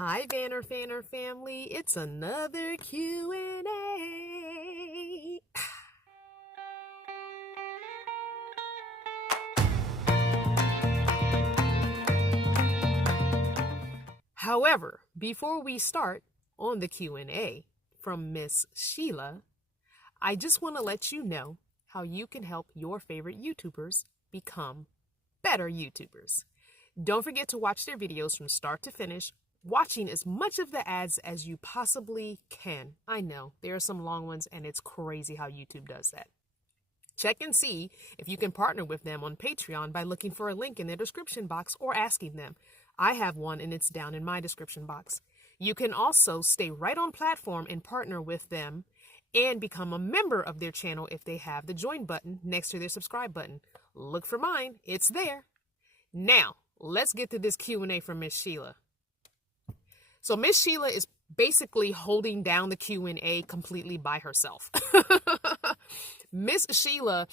Hi, Vanner Fanner family. It's another Q&A. However, before we start on the Q&A from Miss Sheila, I just want to let you know how you can help your favorite YouTubers become better YouTubers. Don't forget to watch their videos from start to finish, watching as much of the ads as you possibly can. I know there are some long ones and it's crazy how YouTube does that. Check and see if you can partner with them on Patreon by looking for a link in their description box or asking them. I have one and it's down in my description box. You can also stay right on platform and partner with them and become a member of their channel if they have the join button next to their subscribe button. Look for mine, it's there. Now, let's get to this Q&A from Miss Sheila. So Miss Sheila is basically holding down the Q&A completely by herself. Miss Sheila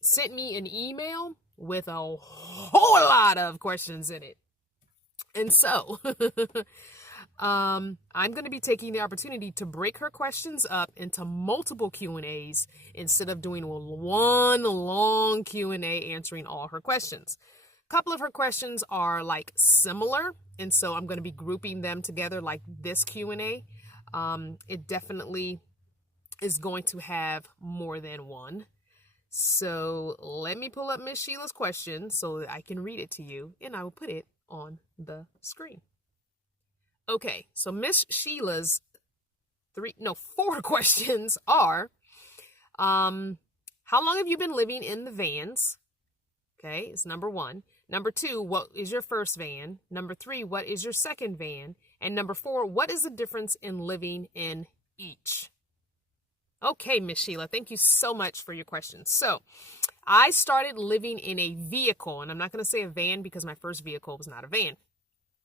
sent me an email with a whole lot of questions in it. And so I'm going to be taking the opportunity to break her questions up into multiple Q&As instead of doing one long Q&A answering all her questions. A couple of her questions are like similar, and so I'm going to be grouping them together like this Q&A. It definitely is going to have more than one. So let me pull up Miss Sheila's question so that I can read it to you, and I will put it on the screen. Okay, so Miss Sheila's four questions are, how long have you been living in the vans? Okay, it's number one. Number two, what is your first van? Number three, what is your second van? And number four, what is the difference in living in each? Okay, Miss Sheila, thank you so much for your questions. So I started living in a vehicle, and I'm not going to say a van because my first vehicle was not a van.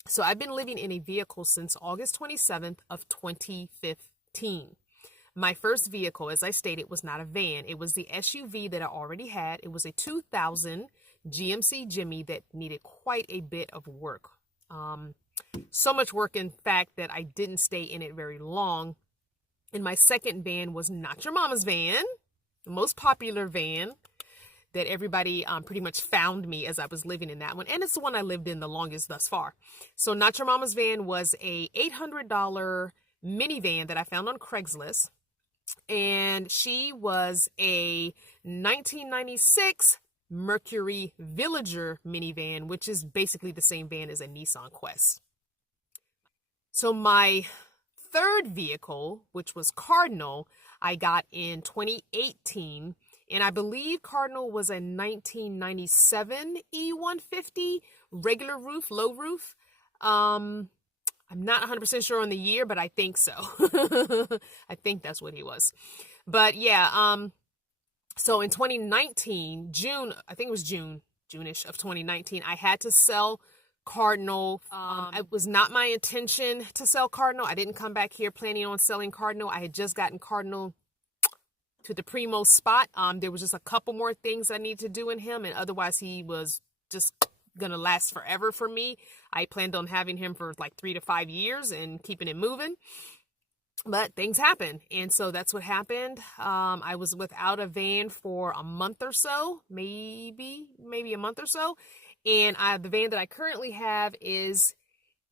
So I've been living in a vehicle since August 27th of 2015. My first vehicle, as I stated, was not a van. It was the SUV that I already had. It was a 2000 GMC Jimmy that needed quite a bit of work. So much work, in fact, that I didn't stay in it very long. And my second van was Not Your Mama's Van, the most popular van that everybody pretty much found me as I was living in that one. And it's the one I lived in the longest thus far. So Not Your Mama's Van was a $800 minivan that I found on Craigslist. And she was a 1996 Mercury Villager minivan, which is basically the same van as a Nissan Quest. So my third vehicle, which was Cardinal, I got in 2018. And I believe Cardinal was a 1997 E150, regular roof, low roof. I'm not 100% sure on the year, but I think so. I think that's what he was. But yeah, so in 2019, June, I think it was June-ish of 2019, I had to sell Cardinal. It was not my intention to sell Cardinal. I didn't come back here planning on selling Cardinal. I had just gotten Cardinal to the primo spot. There was just a couple more things I needed to do in him, and otherwise he was just gonna last forever for me. I planned on having him for like 3 to 5 years and keeping it moving, but things happen, and so that's what happened. I was without a van for a month or so, maybe a month or so, and the van that I currently have is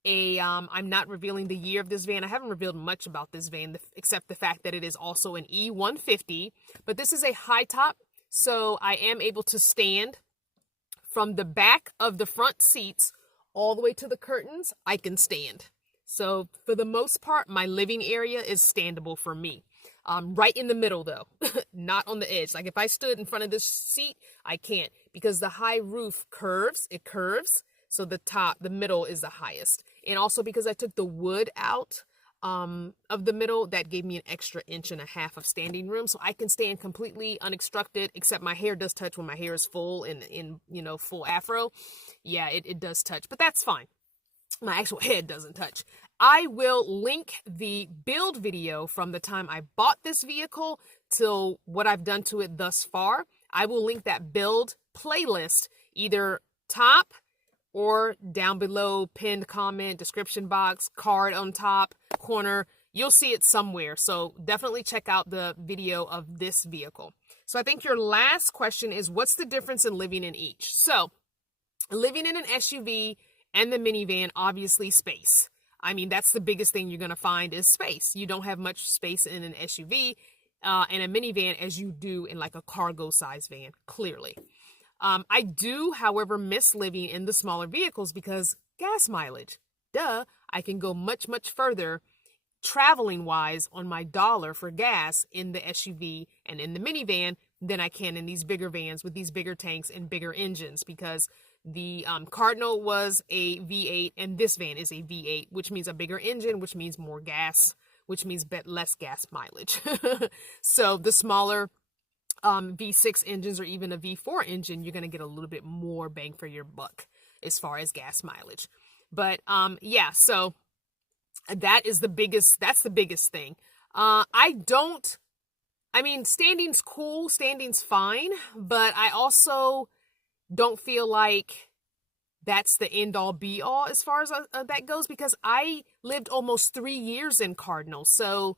I'm not revealing the year of this van. I haven't revealed much about this van except the fact that it is also an E150, but this is a high top, so I am able to stand from the back of the front seats all the way to the curtains. I can stand. So for the most part, my living area is standable for me. Right in the middle though, not on the edge. Like if I stood in front of this seat, I can't, because the high roof curves, so the middle is the highest. And also because I took the wood out of the middle, that gave me an extra 1.5 inches of standing room. So I can stand completely unobstructed, except my hair does touch when my hair is full and in full afro. Yeah, it does touch, but that's fine. My actual head doesn't touch. I will link the build video from the time I bought this vehicle till what I've done to it thus far. I will link that build playlist either top or down below, pinned comment, description box, card on top corner. You'll see it somewhere. So definitely check out the video of this vehicle. So I think your last question is, what's the difference in living in each? So living in an SUV and the minivan, obviously space. I mean, that's the biggest thing you're going to find is space. You don't have much space in an SUV and a minivan as you do in like a cargo size van, clearly. I do, however, miss living in the smaller vehicles because gas mileage. Duh, I can go much, much further traveling wise on my dollar for gas in the SUV and in the minivan than I can in these bigger vans with these bigger tanks and bigger engines, because the Cardinal was a V8 and this van is a V8, which means a bigger engine, which means more gas, which means less gas mileage. So the smaller V6 engines or even a V4 engine, you're going to get a little bit more bang for your buck as far as gas mileage. But yeah, so that's the biggest thing. I mean, standing's cool, standing's fine, but I also don't feel like that's the end all be all as far as that goes, because I lived almost 3 years in Cardinal. So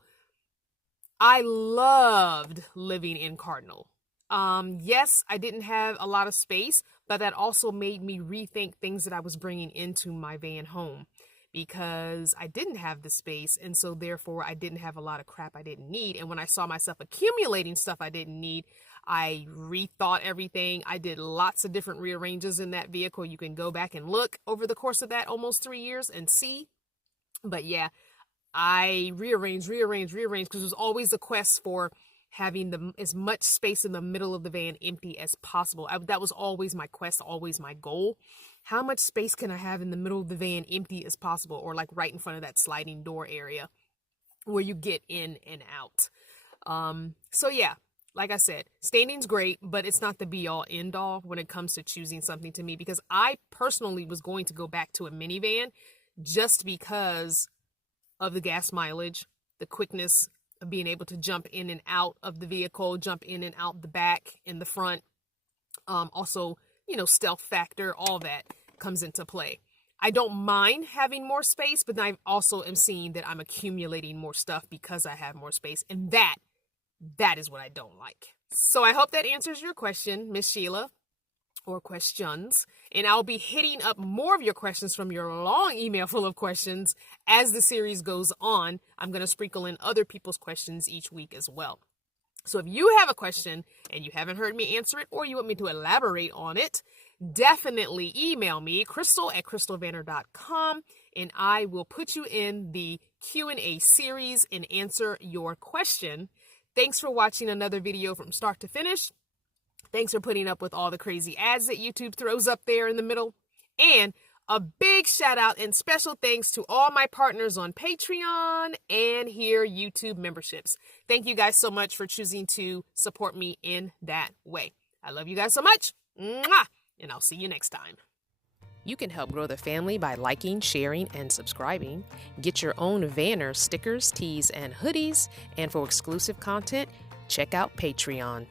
I loved living in Cardinal. Yes, I didn't have a lot of space, but that also made me rethink things that I was bringing into my van home, because I didn't have the space, and so therefore I didn't have a lot of crap I didn't need. And when I saw myself accumulating stuff I didn't need, I rethought everything. I did lots of different rearranges in that vehicle. You can go back and look over the course of that almost 3 years and see. But yeah, I rearranged because it was always a quest for having as much space in the middle of the van empty as possible. That was always my quest, always my goal. How much space can I have in the middle of the van empty as possible, or like right in front of that sliding door area where you get in and out. So yeah, like I said, standing's great, but it's not the be all end all when it comes to choosing something to me, because I personally was going to go back to a minivan just because of the gas mileage, the quickness of being able to jump in and out of the vehicle, jump in and out the back, in the front. Also, stealth factor, all that comes into play. I don't mind having more space, but I also am seeing that I'm accumulating more stuff because I have more space, and that is what I don't like. So I hope that answers your question, Miss Sheila, or questions. And I'll be hitting up more of your questions from your long email full of questions as the series goes on. I'm going to sprinkle in other people's questions each week as well. So if you have a question and you haven't heard me answer it, or you want me to elaborate on it, definitely email me, crystal@crystalvanner.com, and I will put you in the Q&A series and answer your question. Thanks for watching another video from start to finish. Thanks for putting up with all the crazy ads that YouTube throws up there in the middle. And a big shout out and special thanks to all my partners on Patreon and here YouTube memberships. Thank you guys so much for choosing to support me in that way. I love you guys so much. Mwah! And I'll see you next time. You can help grow the family by liking, sharing, and subscribing. Get your own Vanner stickers, tees, and hoodies. And for exclusive content, check out Patreon.